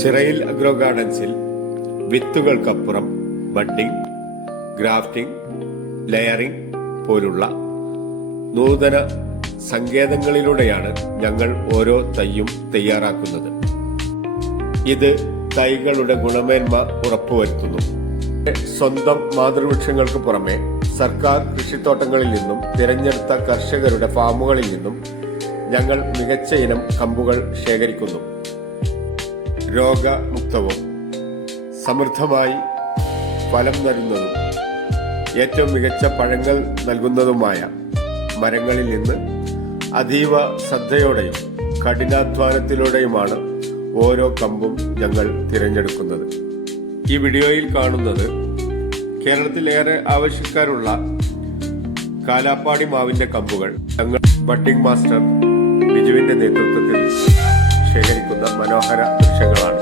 ചിറയിൽ agro ഗാർഡൻസിൽ വിത്തുകൾക്കപ്പുറം budding, grafting, layering പോലുള്ള നൂതന സങ്കേതങ്ങളിലൂടെയാണ് ഞങ്ങൾ ഓരോ തൈയും തയ്യാറാക്കുന്നത്. ഇത് തൈകളുടെ ഗുണമേന്മ ഉറപ്പുവരുത്തുന്നു. സ്വന്തം മാതൃവൃക്ഷങ്ങൾക്ക് പുറമെ സർക്കാർ കൃഷിത്തോട്ടങ്ങളിൽ നിന്നും തിരഞ്ഞെടുത്ത കർഷകരുടെ ഫാമുകളിൽ നിന്നും ഞങ്ങൾ മികച്ച ഇനം കമ്പുകൾ ശേഖരിക്കുന്നു. രോഗമുക്തവും സമൃദ്ധമായി ഫലം തരുന്നതും ഏറ്റവും മികച്ച പഴങ്ങൾ നൽകുന്നതുമായ മരങ്ങളിൽ നിന്ന് അതീവ ശ്രദ്ധയോടെയും കഠിനാധ്വാനത്തിലൂടെയുമാണ് ഓരോ കമ്പും ഞങ്ങൾ തിരഞ്ഞെടുക്കുന്നത്. ഈ വീഡിയോയിൽ കാണുന്നത് കേരളത്തിലേറെ ആവശ്യക്കാരുള്ള കാലാപ്പാടി മാവിന്റെ കമ്പുകൾ ഞങ്ങൾ ബഡ്ഡിംഗ് മാസ്റ്റർ ബിജുവിന്റെ നേതൃത്വത്തിൽ ശേഖരിക്കുന്ന മനോഹര വൃക്ഷങ്ങളാണ്.